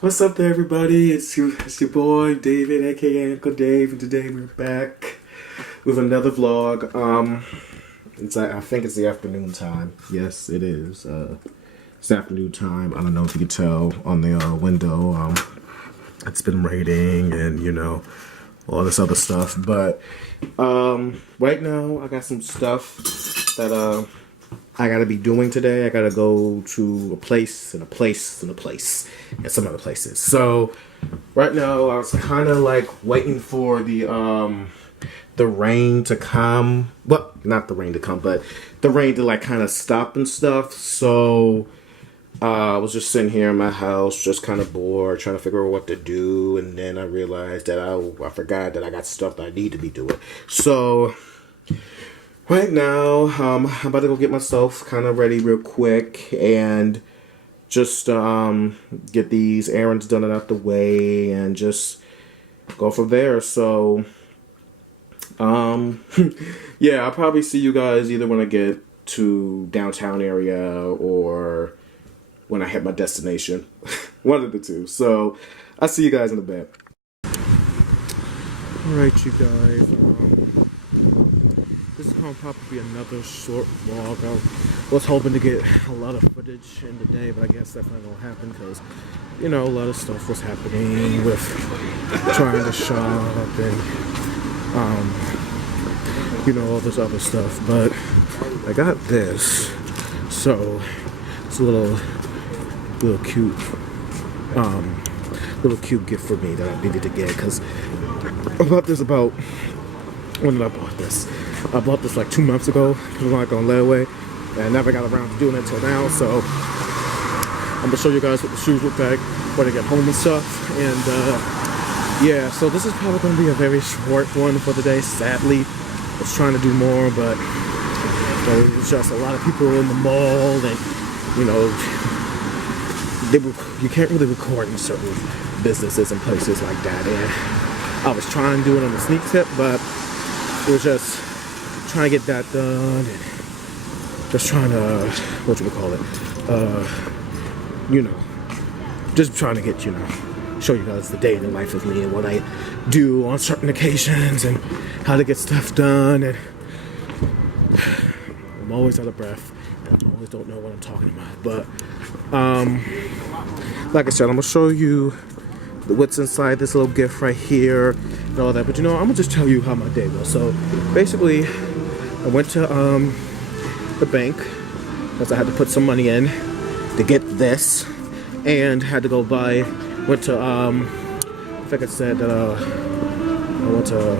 What's up there, everybody? It's your boy David, aka Uncle Dave, and today we're back with another vlog. I think it's the afternoon time. Yes, it is. It's afternoon time. I don't know if you can tell on the window. It's been raining and all this other stuff. But right now I got some stuff that I gotta be doing today. I gotta go to a place and a place and a place and some other places. So right now I was kind of like waiting for the rain to come. Well, not the rain to come, but the rain to like kind of stop and stuff. So I was just sitting here in my house, just kind of bored, trying to figure out what to do. And then I realized that I forgot that I got stuff that I need to be doing. So right now, I'm about to go get myself kind of ready real quick and just get these errands done and out the way and just go from there. So, yeah, I'll probably see you guys either when I get to downtown area or when I hit my destination. One of the two. So, I'll see you guys in a bit. Alright, you guys. This is going to probably be another short vlog. I was hoping to get a lot of footage in the day, but I guess that's not going to happen because, a lot of stuff was happening with trying to shop and, all this other stuff. But I got this, so it's a little cute, gift for me that I needed to get because I bought this when did I bought this? I bought this like 2 months ago because I'm not going to lay away. And I never got around to doing it until now. So I'm going to show you guys what the shoes look like when I get home and stuff. And yeah, so this is probably going to be a very short one for today. Sadly, I was trying to do more, but it was just a lot of people in the mall and, you can't really record in certain businesses and places like that. And I was trying to do it on the sneak tip, but it was just trying to get that done and just trying to, just trying to get, show you guys the day in the life of me and what I do on certain occasions and how to get stuff done. And I'm always out of breath and I always don't know what I'm talking about. But, like I said, I'm going to show you what's inside this little gift right here and all that. But I'm gonna just tell you how my day was. So basically I went to the bank because I had to put some money in to get this and had to go went to I think I said that I went to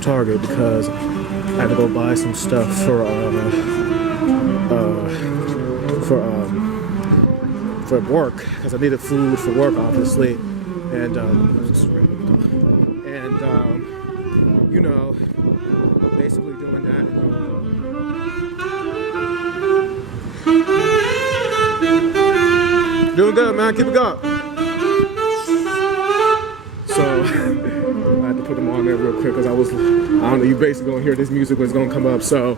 Target because I had to go buy some stuff for work because I needed food for work, obviously. And basically doing that. Doing good, man. Keep it going. So I had to put them on there real quick because I don't know. You basically gonna hear this music when it's gonna come up. So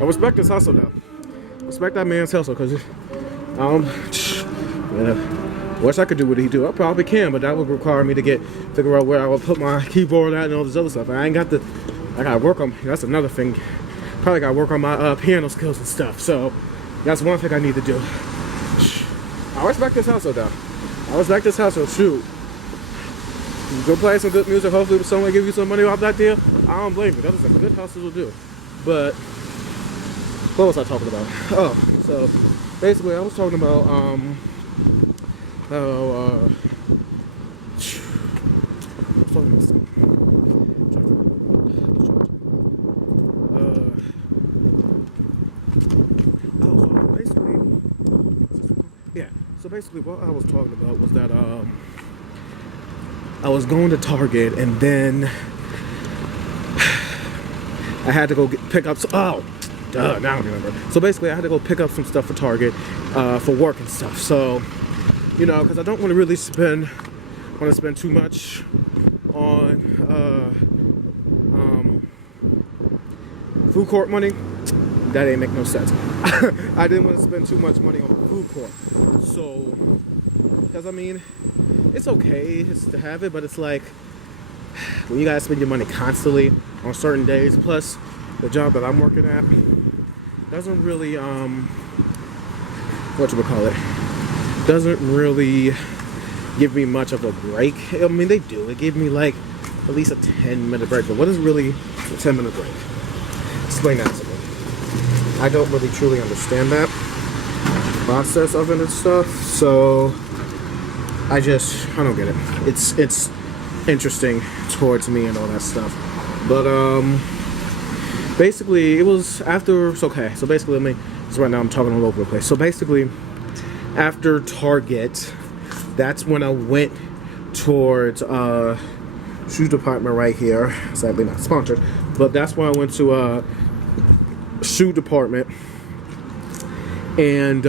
I respect his hustle though. Respect that man's hustle because wish I could do what he do. I probably can, but that would require me to figure out where I would put my keyboard at and all this other stuff. I gotta work on. That's another thing. Probably gotta work on my piano skills and stuff. So that's one thing I need to do. I respect this hustle though. I respect this hustle. Shoot, you go play some good music. Hopefully, someone give you some money off that deal. I don't blame you. That is a good hustle to do. But what was I talking about? Oh, so basically, I was talking about So basically what I was talking about was that I was going to Target and then I had to go pick up now I remember. So basically I had to go pick up some stuff for Target for work and stuff. So because I don't want to really spend too much on food court money. That ain't make no sense. I didn't want to spend too much money on food court. So, because I mean, it's okay to have it, but it's like when you guys spend your money constantly on certain days. Plus, the job that I'm working at doesn't really doesn't really give me much of a break. I mean, they do. It gave me like at least a 10-minute break. But what is really a 10-minute break? Explain that to me. I don't really truly understand that process of it and stuff. So I don't get it. It's interesting towards me and all that stuff. But basically it was after. Okay, so basically so right now I'm talking all over the place. So basically after Target, that's when I went towards shoe department right here. Sadly not sponsored, but that's when I went to shoe department and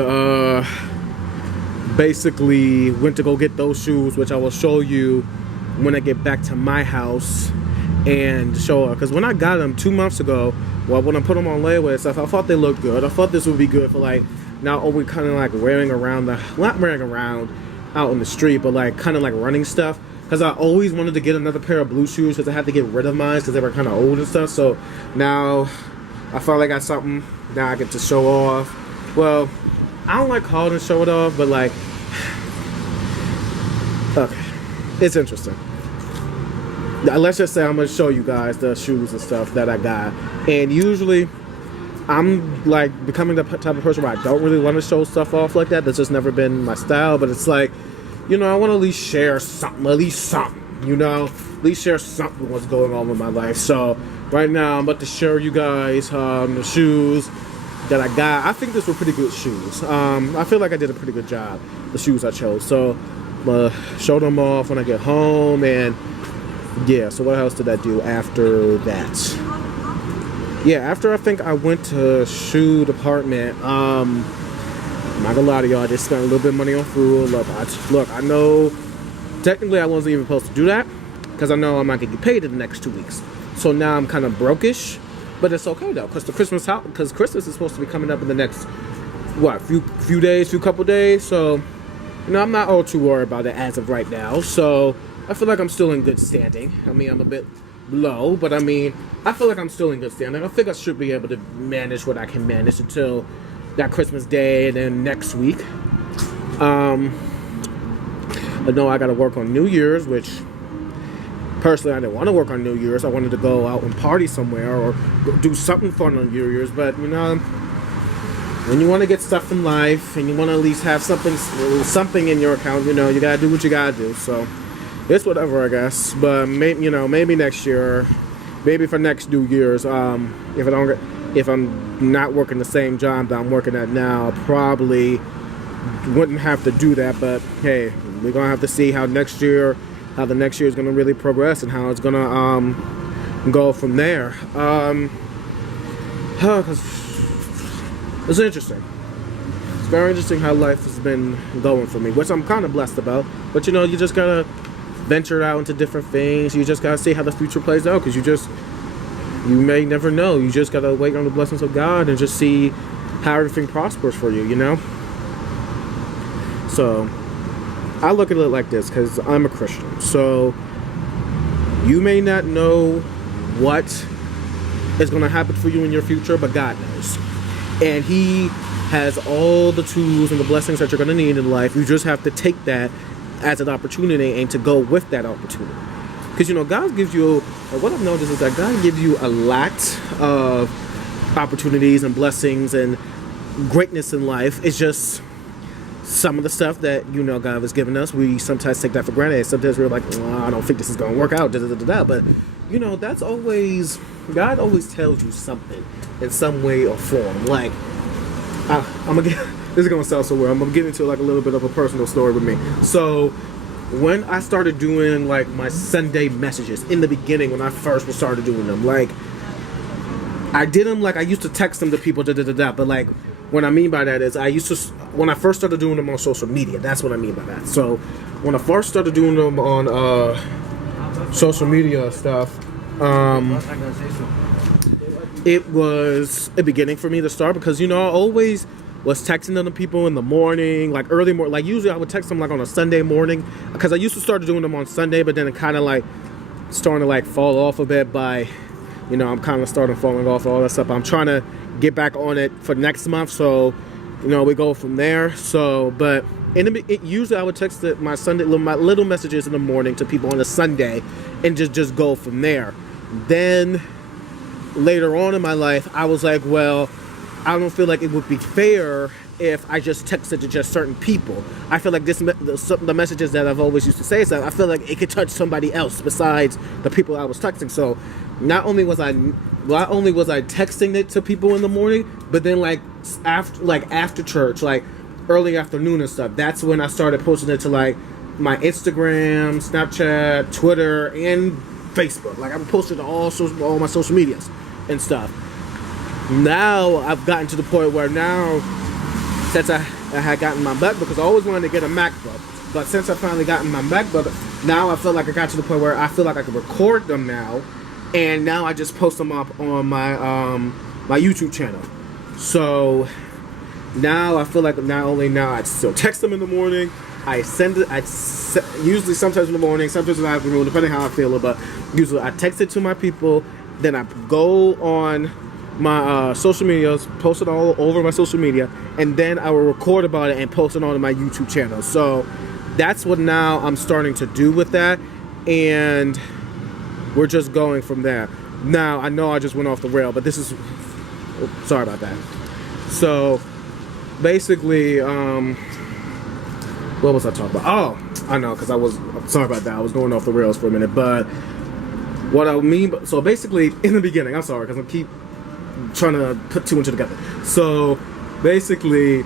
basically went to go get those shoes, which I will show you when I get back to my house and show her. Because when I got them 2 months ago, well, when I put them on layaway and stuff, I thought they looked good. I thought this would be good for like not only kind of like not wearing around out in the street, but like kind of like running stuff. Because I always wanted to get another pair of blue shoes because I had to get rid of mine because they were kind of old and stuff. So now I finally got something. Now I get to show off. Well, I don't like calling it show it off, but like, okay, it's interesting. Let's just say I'm gonna show you guys the shoes and stuff that I got. And usually, I'm like becoming the type of person where I don't really want to show stuff off like that. That's just never been my style. But it's like, you know, I want to at least share something. At least something. You know, at least share something what's going on with my life. So right now I'm about to show you guys the shoes that I got. I think these were pretty good shoes. I feel like I did a pretty good job. The shoes I chose. So I'm gonna show them off when I get home. And yeah, so what else did I do after that? Yeah, after I think I went to shoe department, I'm not gonna lie to y'all, I just spent a little bit of money on food. Look, I know technically I wasn't even supposed to do that because I know I'm not gonna get paid in the next 2 weeks. So now I'm kind of brokish, but it's okay though, because Christmas is supposed to be coming up in the next few couple days. So you know, I'm not all too worried about it as of right now. So I feel like I'm still in good standing. I mean, I'm a bit low, but I mean, I feel like I'm still in good standing. I think I should be able to manage what I can manage until that Christmas Day and then next week. I know I got to work on New Year's, which personally I didn't want to work on New Year's. I wanted to go out and party somewhere or do something fun on New Year's, but you know, when you want to get stuff from life and you want to at least have something in your account, you know, you gotta do what you gotta do. So it's whatever, I guess. But maybe, you know, maybe next year, maybe for next New Year's, if I'm not working the same job that I'm working at now, I probably wouldn't have to do that. But hey, we're gonna have to see how the next year is gonna really progress and how it's gonna go from there. Cause it's interesting. It's very interesting how life has been going for me, which I'm kind of blessed about. But you know, you just gotta venture out into different things. You just gotta see how the future plays out, because you may never know. You just gotta wait on the blessings of God and just see how everything prospers for you, you know? So I look at it like this, because I'm a Christian. So you may not know what is going to happen for you in your future, but God knows. And He has all the tools and the blessings that you're going to need in life. You just have to take that as an opportunity and to go with that opportunity. Because, you know, God gives you, what I've noticed is that God gives you a lot of opportunities and blessings and greatness in life. It's just some of the stuff that, you know, God has given us, we sometimes take that for granted. Sometimes we're like, I don't think this is going to work out, But, you know, that's always, God always tells you something in some way or form. Like, I'm going to get, this is going to sound so weird. I'm going to get into like a little bit of a personal story with me. So when I started doing like my Sunday messages in the beginning, when I first started doing them, like I did them, like I used to text them to people, but like what I mean by that is when I first started doing them on social media, that's what I mean by that. So when I first started doing them on social media stuff, it was a beginning for me to start because, you know, I always was texting other people in the morning, like early morning. Like usually I would text them like on a Sunday morning because I used to start doing them on Sunday, but then it kind of like starting to like fall off a bit by, you know, I'm kind of starting falling off all that stuff. I'm trying to get back on it for next month. So, you know, we go from there. So, but usually I would text my little messages in the morning to people on a Sunday and just go from there. Then later on in my life, I was like, well, I don't feel like it would be fair if I just texted to just certain people. I feel like the messages that I've always used to say is that I feel like it could touch somebody else besides the people I was texting. So not only was I texting it to people in the morning, but then like after church, like early afternoon and stuff, that's when I started posting it to like my Instagram, Snapchat, Twitter, and Facebook. Like I'm posted to all my social medias and stuff. Now I've gotten to the point where now, since I had gotten my MacBook, because I always wanted to get a MacBook, but since I finally gotten my MacBook, now I feel like I got to the point where I feel like I can record them now, and now I just post them up on my my YouTube channel. So now I feel like not only now I still text them in the morning, I send it. Usually sometimes in the morning, sometimes in the afternoon, depending how I feel. But usually I text it to my people, then I go on my social medias, post it all over my social media, and then I will record about it and post it on my YouTube channel. So that's what now I'm starting to do with that, and we're just going from there. Now I know I just went off the rail, but this is sorry about that. So basically, what was I talking about? Oh, I know, because sorry about that. I was going off the rails for a minute, but what I mean, so basically in the beginning, I'm sorry, because I keep trying to put two and two together. So basically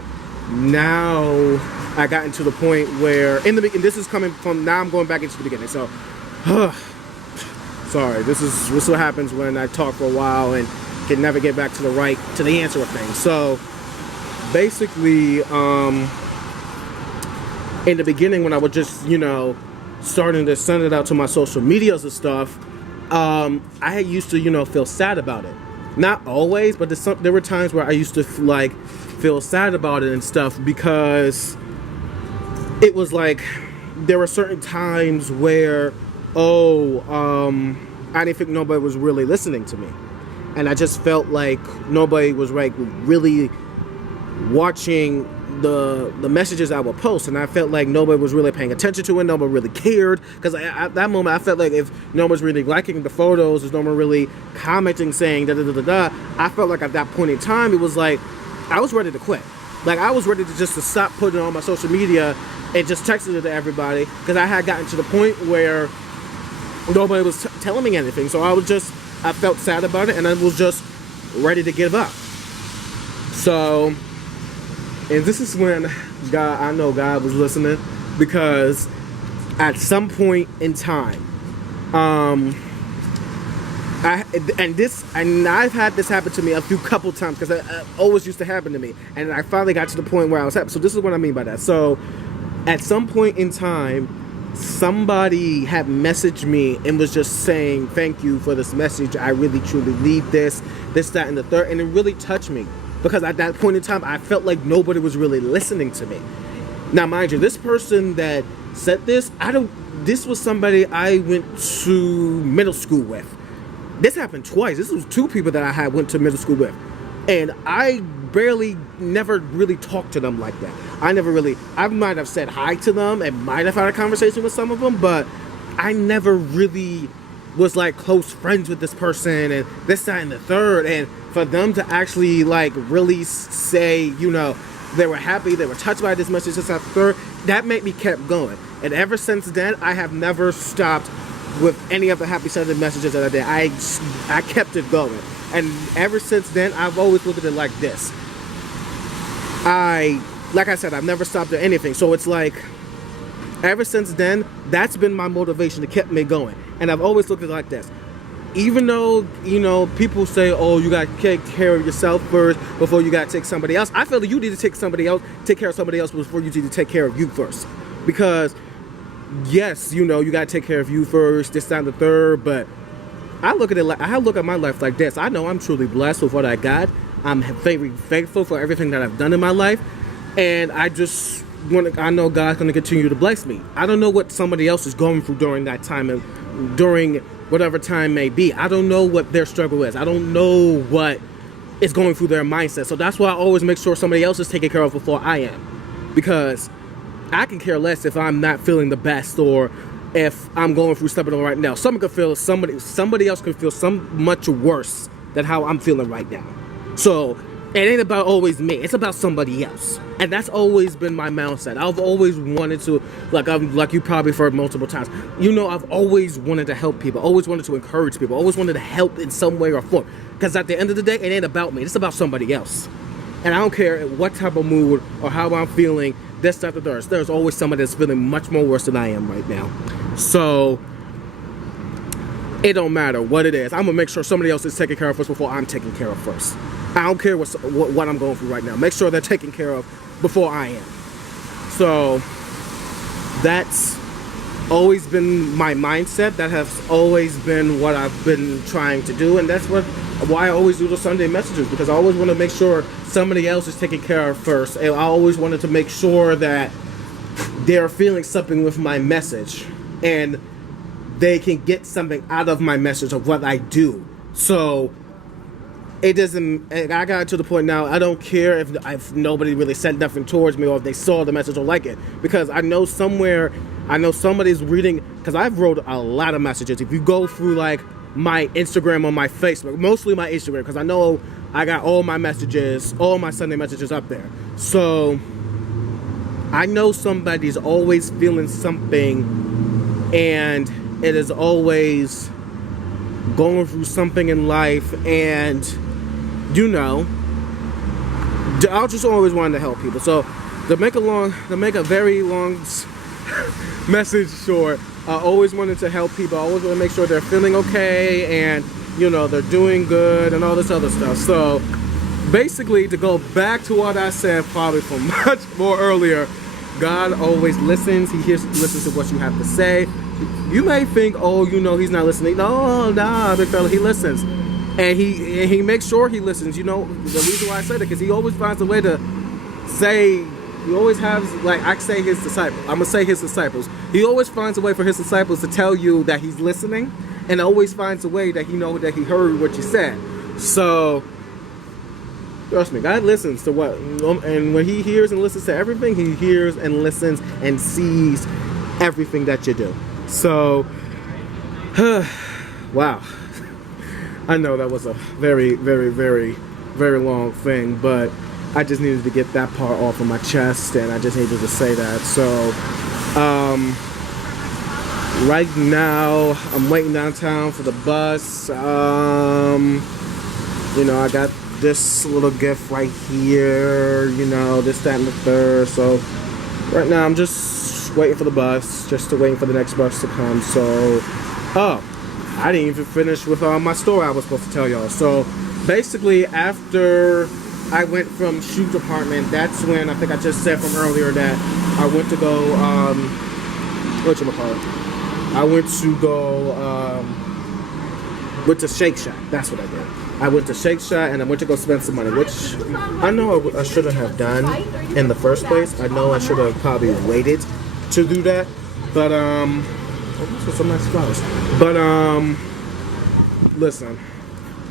now I got into the point where in the beginning, this is coming from, now I'm going back into the beginning. So sorry, this is what happens when I talk for a while and can never get back to the answer of things. So basically, in the beginning when I was just, you know, starting to send it out to my social medias and stuff, I had used to, you know, feel sad about it. Not always, but there were times where I used to like feel sad about it and stuff, because it was like there were certain times where I didn't think nobody was really listening to me, and I just felt like nobody was like really watching the messages I would post, and I felt like nobody was really paying attention to it, nobody really cared, because at that moment I felt like if no one's really liking the photos, there's no one really commenting saying da-da-da-da-da, I felt like at that point in time it was like I was ready to quit. Like I was ready to stop putting it on my social media and just texting it to everybody, because I had gotten to the point where nobody was telling me anything. So I felt sad about it, and I was just ready to give up. So, and this is when I know God was listening, because at some point in time, I've had this happen to me a couple times, because it always used to happen to me, and I finally got to the point where I was happy. So this is what I mean by that. So at some point in time, somebody had messaged me and was just saying, thank you for this message, I really truly need this, that, and the third, and it really touched me, because at that point in time I felt like nobody was really listening to me. Now mind you, this person that said this, this was somebody I went to middle school with. This happened twice. This was two people that I went to middle school with, and I never really talked to them like that. I might have said hi to them and might have had a conversation with some of them, but I never really was like close friends with this person and this, that, and the third. And for them to actually like really say, you know, they were happy, they were touched by this message, this, that, the third, that made me kept going. And ever since then, I have never stopped with any of the happy sending messages that I did. I kept it going. And ever since then, I've always looked at it like this. Like I said, I've never stopped at anything. So it's like, ever since then, that's been my motivation to keep me going. And I've always looked at it like this. Even though, you know, people say, oh, you got to take care of yourself first before you got to take somebody else. I feel that you need to take care of somebody else before you need to take care of you first. Because, yes, you know, you got to take care of you first, this, that, and the third, but I look at it like I look at my life like this. I know I'm truly blessed with what I got. I'm very thankful for everything that I've done in my life, and I just want. I know God's going to continue to bless me. I don't know what somebody else is going through during that time, and during whatever time may be. I don't know what their struggle is. I don't know what is going through their mindset. So that's why I always make sure somebody else is taken care of before I am, because I can care less if I'm not feeling the best or if I'm going through something right now. Somebody else could feel so much worse than how I'm feeling right now. So it ain't about always me. It's about somebody else. And that's always been my mindset. I've always wanted to, like you probably heard multiple times, I've always wanted to help people, always wanted to encourage people, always wanted to help in some way or form. Because at the end of the day, it ain't about me. It's about somebody else. And I don't care what type of mood or how I'm feeling, this, that, or there's always somebody that's feeling much more worse than I am right now. So it don't matter what it is. I'm gonna make sure somebody else is taken care of first before I'm taken care of first. I don't care what I'm going through right now. Make sure they're taken care of before I am. So that's always been my mindset. That has always been what I've been trying to do, and that's why I always do the Sunday messages, because I always want to make sure somebody else is taken care of first, and I always wanted to make sure that they're feeling something with my message, and they can get something out of my message of what I do. So it doesn't, I got to the point now, I don't care if nobody really sent nothing towards me or if they saw the message or like it, because I know somebody's reading, because I've wrote a lot of messages. If you go through like my Instagram or my Facebook, mostly my Instagram, because I know I got all my messages, all my Sunday messages up there. So I know somebody's always feeling something, and it is always going through something in life, and I just always wanted to help people. So to make a very long message short, I always wanted to help people. I always want to make sure they're feeling okay, and they're doing good and all this other stuff. So basically, to go back to what I said probably from much more earlier, God always listens. He listens to what you have to say. You may think, he's not listening. No, nah, big fella, he listens. And he makes sure he listens. The reason why I said it, because he always finds a way to say, he always has, like, I say his disciples. I'm going to say his disciples. He always finds a way for his disciples to tell you that he's listening, and always finds a way that that he heard what you said. So trust me, God listens to what, and when he hears and listens to everything, he hears and listens and sees everything that you do. So, wow. I know that was a very, very, very, very long thing, but I just needed to get that part off of my chest, and I just needed to say that. So, right now, I'm waiting downtown for the bus. I got this little gift right here, this, that, and the third. So right now I'm just waiting for the bus, waiting for the next bus to come. So, I didn't even finish with my story I was supposed to tell y'all. So basically, after I went from shoe department, that's when, I think I just said from earlier that I went to go, went to Shake Shack. That's what I did. I went to Shake Shack, and I went to go spend some money, which I know I shouldn't have done in the first place. I know I should have probably waited to do that. But, those are some nice flowers. But, listen,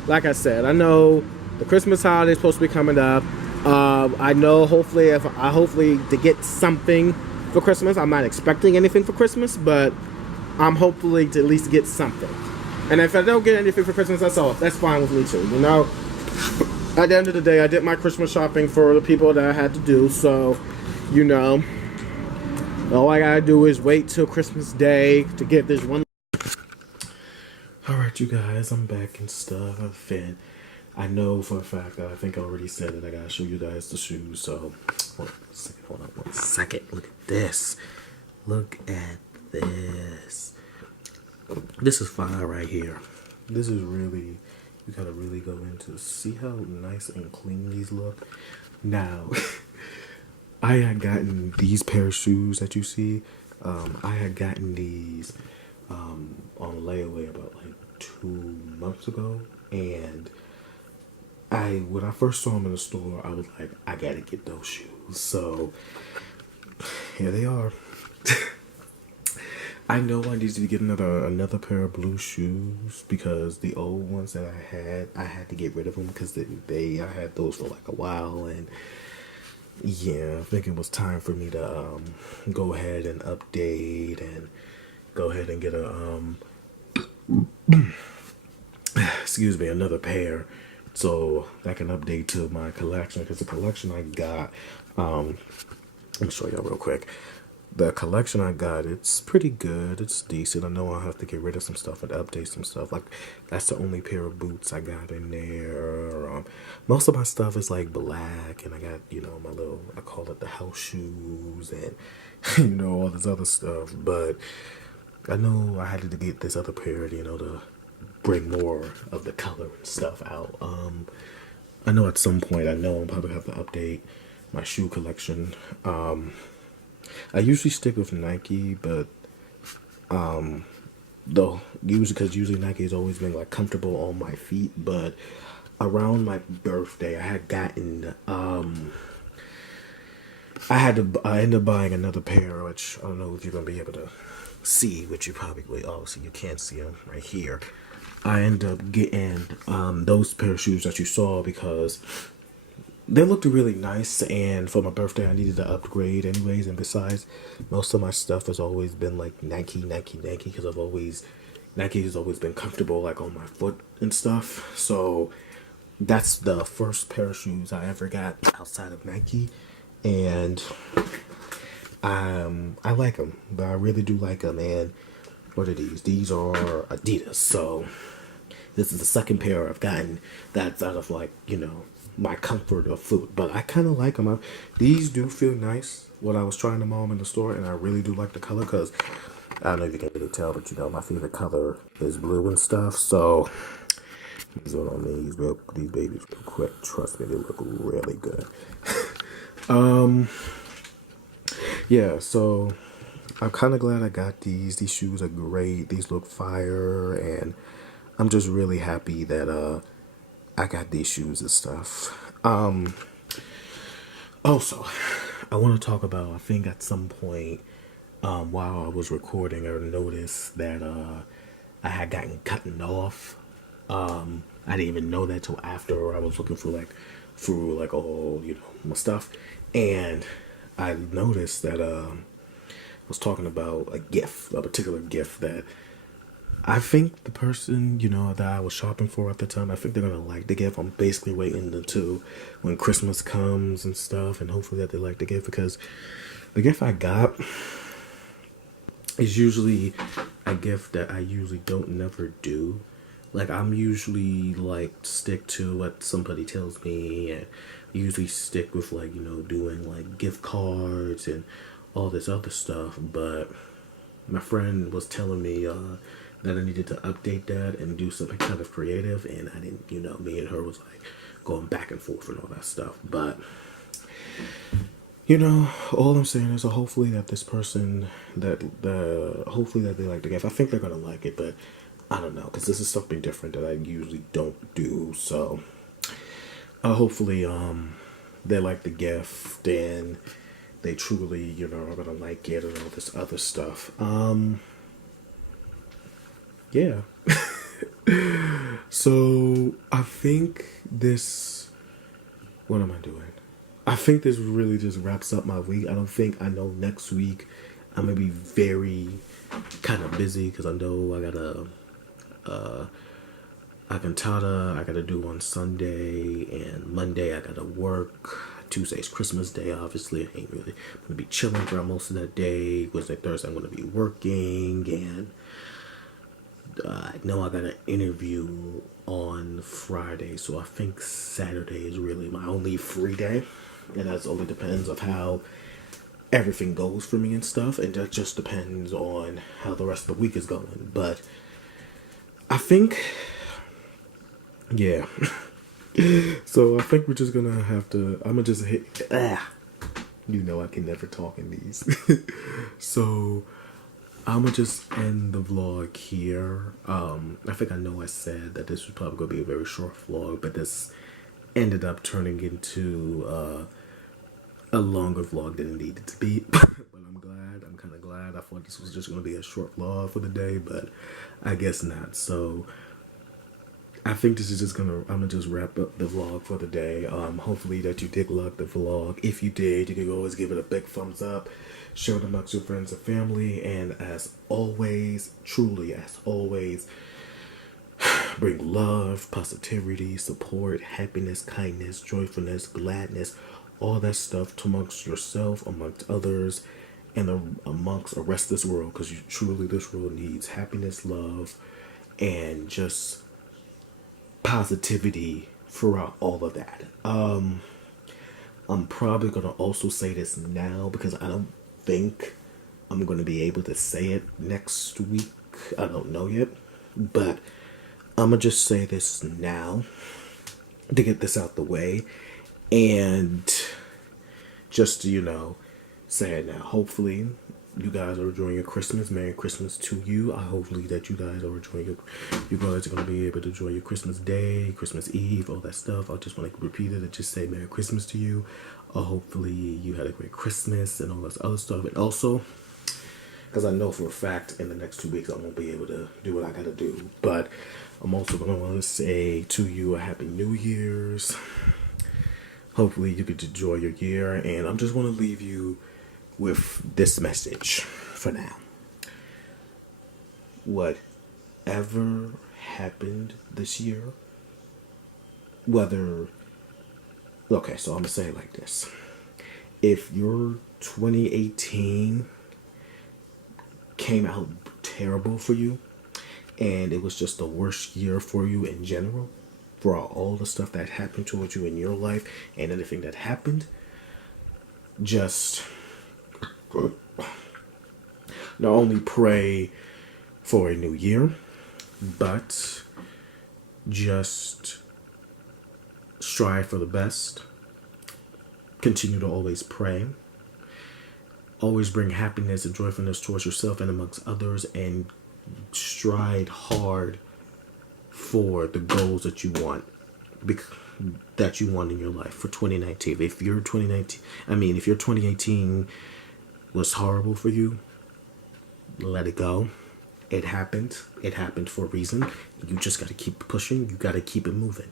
like I said, I know the Christmas holiday is supposed to be coming up. I know hopefully to get something for Christmas. I'm not expecting anything for Christmas, but I'm hopefully to at least get something. And if I don't get anything for Christmas, that's fine with me too. At the end of the day, I did my Christmas shopping for the people that I had to do. So, all I gotta do is wait till Christmas Day to get this one. Alright, you guys, I'm back and stuff. And I know for a fact that I think I already said it. I gotta show you guys the shoes. So, hold on one second. Look at this. Look at this. This is fire right here. This is really, you gotta really go into, see how nice and clean these look. Now, I had gotten these pair of shoes that you see. I had gotten these on layaway about like 2 months ago, and when I first saw them in the store, I was like, I gotta get those shoes. So here they are. I know I need to get another pair of blue shoes because the old ones that I had to get rid of them because I had those for like a while, and yeah, I think it was time for me to go ahead and update and go ahead and get excuse me, another pair so I can update to my collection, because the collection I got, let me show y'all real quick. The collection I got, it's pretty good. It's decent. I know I'll have to get rid of some stuff and update some stuff. Like, that's the only pair of boots I got in there. Most of my stuff is like black, and I got, my little, I call it the house shoes, and, all this other stuff. But I know I had to get this other pair, to bring more of the color and stuff out. I know at some point, I'll probably have to update my shoe collection. I usually stick with Nike, but though usually Nike has always been like comfortable on my feet. But around my birthday, I had gotten I ended up buying another pair, which I don't know if you're gonna be able to see, which you probably will. Obviously, you can't see them right here. I ended up getting those pair of shoes that you saw because they looked really nice, and for my birthday I needed to upgrade anyways. And besides, most of my stuff has always been like Nike because Nike has always been comfortable like on my foot and stuff. So that's the first pair of shoes I ever got outside of Nike, and I like them. But I really do like them. And what are these? These are Adidas. So this is the second pair I've gotten that's out of like, my comfort of foot. But I kind of like them. These do feel nice when I was trying them on in the store, and I really do like the color because I don't know if you can really tell, but my favorite color is blue and stuff. So these are on these babies real quick. Trust me, they look really good. Yeah, so I'm kind of glad I got these. These shoes are great. These look fire, and I'm just really happy that I got these shoes and stuff. Also, I want to talk about, I think at some point while I was recording, I noticed that I had gotten cut off. I didn't even know that till after I was looking through all, my stuff. And I noticed that I was talking about a particular gift that I think the person, that I was shopping for at the time, I think they're going to like the gift. I'm basically waiting until when Christmas comes and stuff, and hopefully that they like the gift, because the gift I got is usually a gift that I usually don't never do. Like, I'm usually stick to what somebody tells me, and usually stick with doing gift cards and all this other stuff. But my friend was telling me that I needed to update that and do something kind of creative, and I didn't, me and her was going back and forth and all that stuff. But all I'm saying is hopefully that this person hopefully that they like the gift. I think they're gonna like it, but I don't know, because this is something different that I usually don't do. So hopefully they like the gift and they truly are gonna like it and all this other stuff. Yeah. So I think what am I doing? I think this really just wraps up my week. I know next week I'm gonna be very kind of busy because I know I got a cantata I gotta do on Sunday, and Monday I gotta work. Tuesday's Christmas Day, obviously. I ain't really gonna be chilling for most of that day. Wednesday, Thursday I'm gonna be working, and I know I got an interview on Friday, so I think Saturday is really my only free day, and that only depends on how everything goes for me and stuff, and that just depends on how the rest of the week is going. But I think, yeah. So I think we're just gonna have to. I'm gonna just hit. I can never talk in these. So I'm gonna just end the vlog here. I think I know I said that this was probably gonna be a very short vlog, but this ended up turning into a longer vlog than it needed to be. But I'm glad. I'm kind of glad. I thought this was just gonna be a short vlog for the day, but I guess not. So I think this is just I'm gonna just wrap up the vlog for the day. Hopefully that you did like the vlog. If you did, you can always give it a big thumbs up, share it amongst your friends and family, and as always, truly as always, bring love, positivity, support, happiness, kindness, joyfulness, gladness, all that stuff to amongst yourself, amongst others, and amongst the rest of this world, because you truly, this world needs happiness, love, and just positivity throughout all of that. I'm probably gonna also say this now because I don't think I'm gonna be able to say it next week. I don't know yet, but I'm gonna just say this now to get this out the way, and just to, say it now. Hopefully you guys are enjoying your Christmas. Merry Christmas to you. I hopefully that you guys are enjoying you guys are going to be able to enjoy your Christmas Day, Christmas Eve, all that stuff. I just want to repeat it and just say Merry Christmas to you. Hopefully you had a great Christmas and all this other stuff. And also, because I know for a fact in the next 2 weeks I won't be able to do what I got to do. But I'm also going to want to say to you a Happy New Year's. Hopefully you get to enjoy your year. And I'm just going to leave you with this message for now. Whatever happened this year, okay, so I'm gonna say it like this. If your 2018 came out terrible for you, and it was just the worst year for you in general, for all the stuff that happened towards you in your life and anything that happened, just not only pray for a new year, but just strive for the best. Continue to always pray. Always bring happiness and joyfulness towards yourself and amongst others, and stride hard for the goals that you want, in your life for 2019. If your 2018 was horrible for you, let it go. It happened. It happened for a reason. You just got to keep pushing. You got to keep it moving.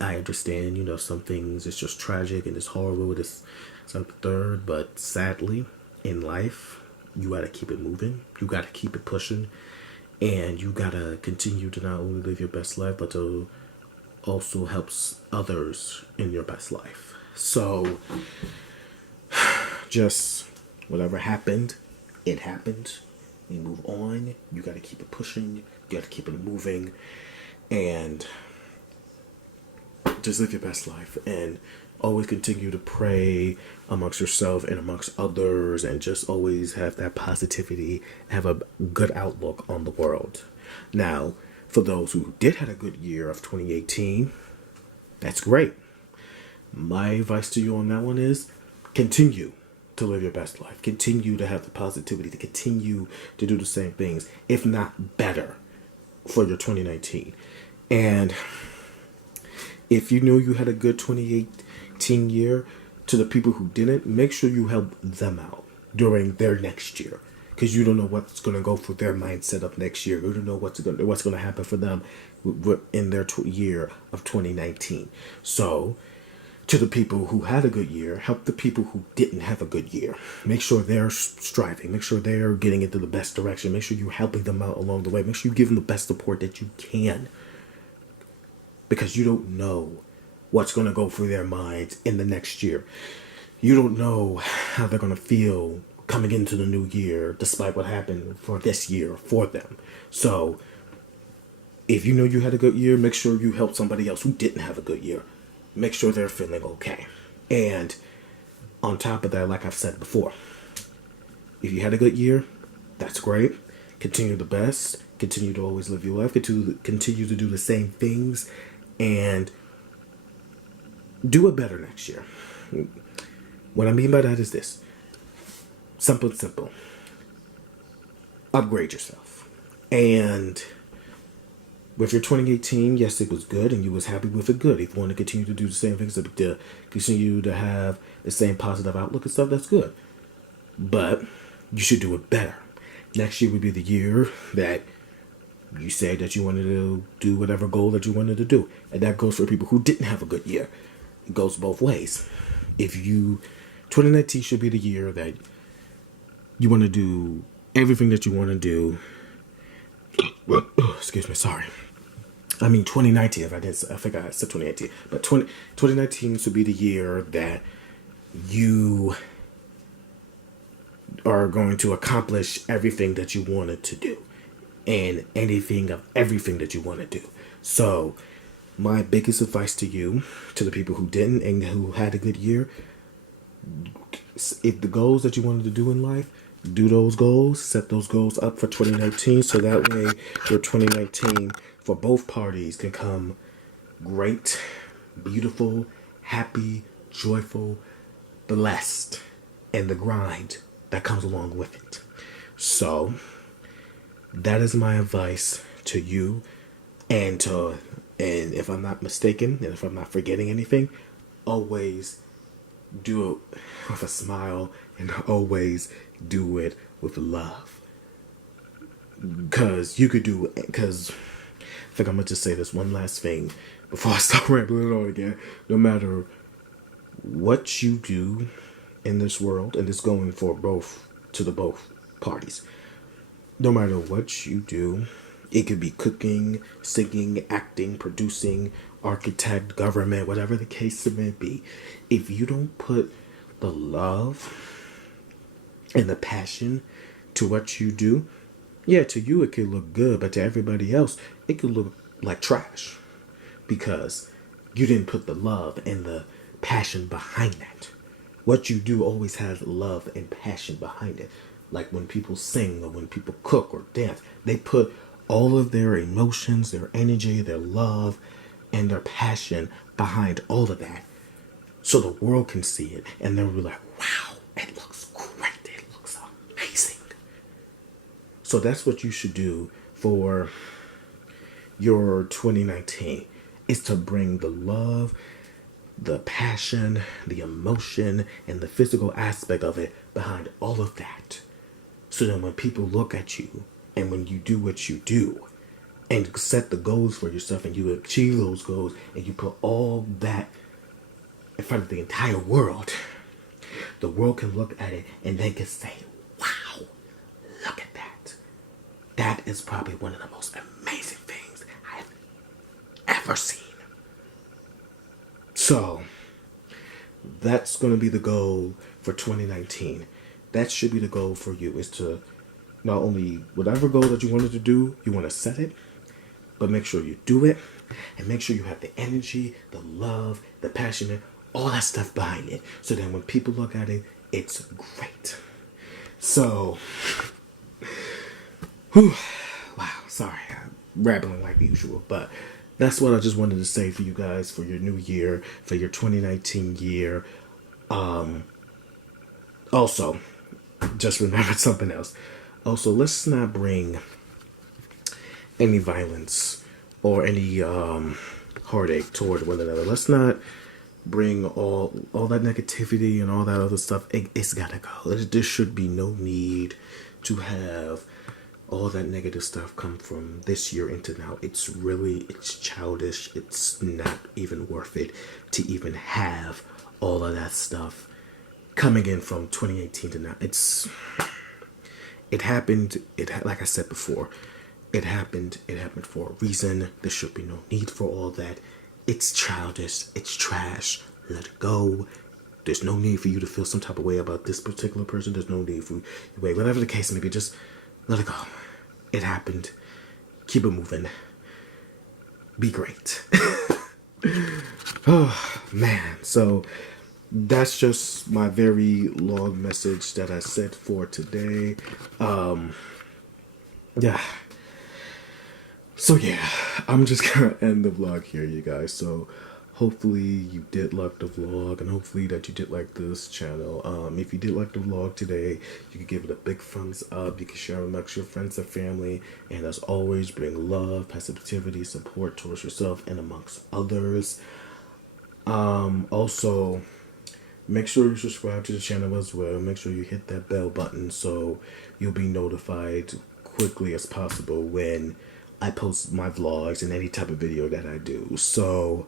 I understand, some things it's just tragic and it's horrible. It's the third, but sadly, in life, you got to keep it moving. You got to keep it pushing, and you got to continue to not only live your best life, but to also helps others in your best life. So, just whatever happened, it happened. You move on. You got to keep it pushing. You got to keep it moving, and just live your best life. And always continue to pray amongst yourself and amongst others, and just always have that positivity, have a good outlook on the world. Now, for those who did have a good year of 2018, that's great. My advice to you on that one is continue to live your best life. Continue to have the positivity, to continue to do the same things, if not better, for your 2019. And if you know you had a good 2018 year, to the people who didn't, make sure you help them out during their next year, because you don't know what's going to go through their mindset of next year. You don't know what's going to happen for them in their year of 2019. So, to the people who had a good year, help the people who didn't have a good year. Make sure they're striving. Make sure they're getting into the best direction. Make sure you're helping them out along the way. Make sure you give them the best support that you can, because you don't know what's going to go through their minds in the next year. You don't know how they're going to feel coming into the new year, despite what happened for this year for them. So, if you know you had a good year, make sure you help somebody else who didn't have a good year. Make sure they're feeling okay. And on top of that, like I've said before, if you had a good year, that's great. Continue the best. Continue to always live your life. Continue to do the same things, and do it better next year. What I mean by that is this. Simple. upgrade yourself. And with your 2018, yes, it was good, and you was happy with it. Good. If you want to continue to do the same things, to continue to have the same positive outlook and stuff, that's good. But you should do it better. Next year would be the year that you said that you wanted to do whatever goal that you wanted to do, and that goes for people who didn't have a good year. It goes both ways. 2019 should be the year that you want to do everything that you want to do. Excuse me, sorry. I mean 2019, I think I said 2018. But 2019 should be the year that you are going to accomplish everything that you wanted to do. And everything that you want to do. So, my biggest advice to you, to the people who didn't and who had a good year, if the goals that you wanted to do in life, do those goals, set those goals up for 2019, so that way your 2019 for both parties can come great, beautiful, happy, joyful, blessed, and the grind that comes along with it. So, that is my advice to you, and if I'm not mistaken, and if I'm not forgetting anything, always do it with a smile, and always do it with love. Because I think I'm going to just say this one last thing before I start rambling on again. No matter what you do in this world, and it's going for both parties. No matter what you do, it could be cooking, singing, acting, producing, architect, government, whatever the case may be. If you don't put the love and the passion to what you do, yeah, to you it could look good, but to everybody else, it could look like trash. Because you didn't put the love and the passion behind that. What you do always has love and passion behind it. Like when people sing or when people cook or dance, they put all of their emotions, their energy, their love, and their passion behind all of that. So the world can see it and they'll be like, wow, it looks great. It looks amazing. So that's what you should do for your 2019, is to bring the love, the passion, the emotion, and the physical aspect of it behind all of that. So that when people look at you, and when you do what you do, and set the goals for yourself, and you achieve those goals, and you put all that in front of the entire world, the world can look at it, and they can say, wow, look at that. That is probably one of the most amazing things I've ever seen. So, that's going to be the goal for 2019. That should be the goal for you, is to not only whatever goal that you wanted to do, you want to set it, but make sure you do it, and make sure you have the energy, the love, the passion, all that stuff behind it, so that when people look at it, it's great. So, wow, sorry, I'm rambling like usual, but that's what I just wanted to say for you guys for your new year, for your 2019 year. Also, just remembered something else. Also, let's not bring any violence or any heartache toward one another. Let's not bring all that negativity and all that other stuff. It's gotta go. There should be no need to have all that negative stuff come from this year into now. It's childish. It's not even worth it to even have all of that stuff coming in from 2018 to now. It happened. Like I said before, it happened for a reason. There should be no need for all that. It's childish. It's trash. Let it go. There's no need for you to feel some type of way about this particular person. There's no need for you to wait. Whatever the case may be, just let it go. It happened. Keep it moving. Be great. Oh, man. So that's just my very long message that I sent for today. Yeah. So yeah, I'm just gonna end the vlog here, you guys. So hopefully you did like the vlog, and hopefully that you did like this channel. If you did like the vlog today, you can give it a big thumbs up. You can share it amongst your friends and family, and as always, bring love, positivity, support towards yourself and amongst others. Also, make sure you subscribe to the channel as well. Make sure you hit that bell button so you'll be notified quickly as possible when I post my vlogs and any type of video that I do. So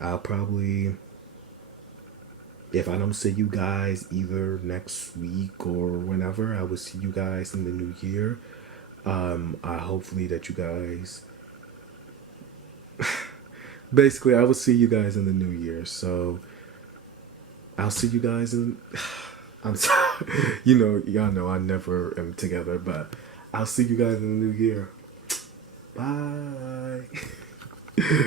I'll probably, if I don't see you guys either next week or whenever, I will see you guys in the new year. I hopefully that you guys basically I will see you guys in the new year. So I'll see you guys in I'm sorry. Y'all know I never am together, but I'll see you guys in the new year. Bye.